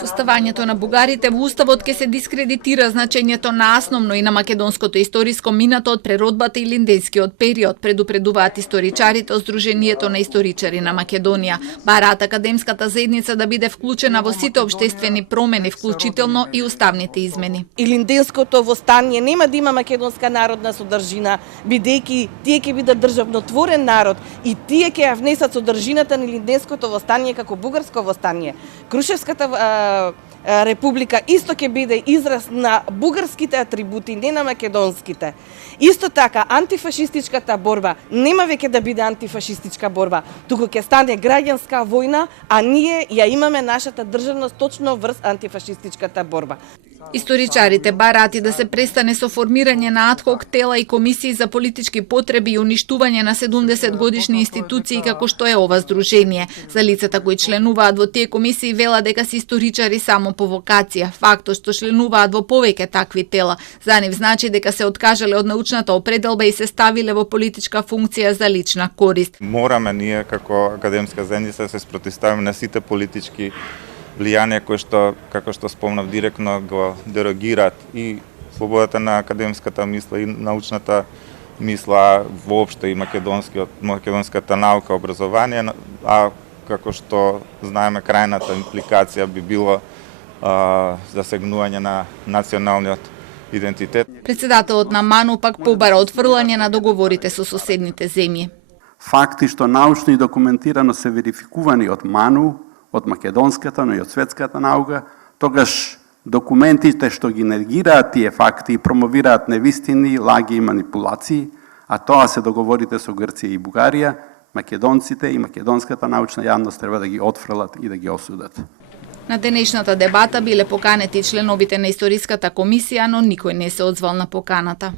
Составањето на бугарите во уставот ќе се дискредитира значењето на основно и на македонското историско минато од преродбата и линденскиот период, предупредуваат историчарите од Сдруженијето на историчари на Македонија. Бараат академската заедница да биде вклучена во сите општествени промени, вклучително и уставните измени. И линденското востание нема да има македонска народна содржина, бидејќи тие ќе бидат државнотворен народ и тие ќе ја внесат содржината на линденското востание како бугарско востание. Крушевската република исто ќе биде израз на бугарските атрибути, не на македонските. Исто така, антифашистичката борба нема веќе да биде антифашистичка борба, туку ќе стане граѓанска војна, а ние ја имаме нашата државност точно врз антифашистичката борба. Историчарите бараат и да се престане со формирање на адхок тела и комисии за политички потреби и уништување на 70 годишни институции како што е ова здружение. За лицата кои членуваат во тие комисии велат дека се историчари само по вокација. Фактот што членуваат во повеќе такви тела за нив значи дека се откажале од научната определба и се ставиле во политичка функција за лична корист. Мораме ние како академска заедница да се спротивставиме на сите политички влијанија кои што, како што спомнав, директно го дерогираат и слободата на академската мисла и научната мисла, воопшто и македонската наука, образование, а како што знаеме крајната импликација би било засегнување на националниот идентитет. Председателот на МАНУ пак побара отфрлање на договорите со соседните земји. Факти што научно и документирано се верификувани од МАНУ, од македонската, но и од светската наука, тогаш документите што ги негираат тие факти и промовираат невистини, лаги и манипулации, а тоа се договорите со Грција и Бугарија, македонците и македонската научна јавност треба да ги отфрлат и да ги осудат. На денешната дебата биле поканети членовите на историската комисија, но никој не се одзвал на поканата.